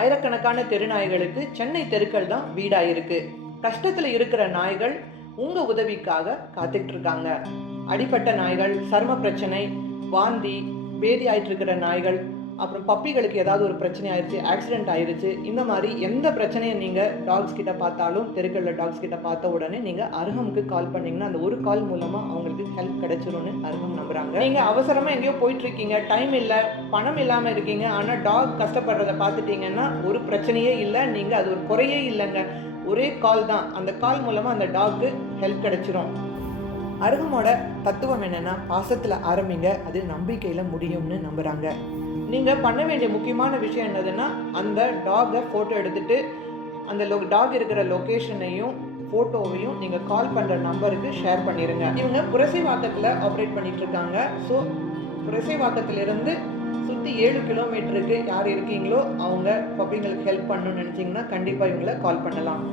ஆயிரக்கணக்கான தெரு நாய்களுக்கு சென்னை தெருக்கள் தான் வீடா இருக்கு. கஷ்டத்துல இருக்கிற நாய்கள் உங்க உதவிக்காக காத்துட்டு இருக்காங்க. அடிபட்ட நாய்கள், சரும பிரச்சனை, வாந்தி, பேதி ஆயிட்டு இருக்கிற நாய்கள், அப்புறம் பப்பிகளுக்கு ஏதாவது ஒரு பிரச்சனை ஆயிடுச்சு, ஆக்சிடென்ட் ஆயிடுச்சு, இந்த மாதிரி எந்த பிரச்சனையை நீங்க டாக்ஸ் கிட்ட பார்த்தாலும், தெருக்கள்ல டாக்ஸ் கிட்ட பார்த்த உடனே நீங்க அருகமுக்கு கால் பண்ணீங்கன்னா அந்த ஒரு கால் மூலமா அவங்களுக்கு ஹெல்ப் கிடைச்சிரும்னு அருகம் நம்புறாங்க. நீங்க அவசரமா எங்கேயோ போயிட்டு இருக்கீங்க, டைம் இல்ல, பணம் இல்லாம இருக்கீங்க, ஆனா டாக் கஷ்டப்படுறத பார்த்துட்டீங்கன்னா ஒரு பிரச்சனையே இல்லை, நீங்க அது ஒரு குறையே இல்லைங்க. ஒரே கால் தான், அந்த கால் மூலமா அந்த டாக்கு ஹெல்ப் கிடைச்சிரும். அருகமோட தத்துவம் என்னன்னா, பாசத்துல ஆரம்பிங்க, அது நம்பிக்கையில முடியும்னு நம்புறாங்க. நீங்க பண்ண வேண்டிய முக்கியமான விஷயம் என்னதுன்னா, அந்த டாகை ஃபோட்டோ எடுத்துட்டு அந்த டாக் இருக்கிற லொக்கேஷனையும் ஃபோட்டோவையும் நீங்க கால் பண்ற நம்பருக்கு ஷேர் பண்ணிருங்க. இவங்க புரசைவாக்கத்தில் ஆப்ரேட் பண்ணிட்டு இருக்காங்க. ஸோ புரசைவாக்கத்திலிருந்து சுற்றி 7 கிலோமீட்டருக்கு யார் இருக்கீங்களோ அவங்க பப்பிங்களுக்கு ஹெல்ப் பண்ணணும்னு நினச்சிங்கன்னா கண்டிப்பாக இவங்களை கால் பண்ணலாம்.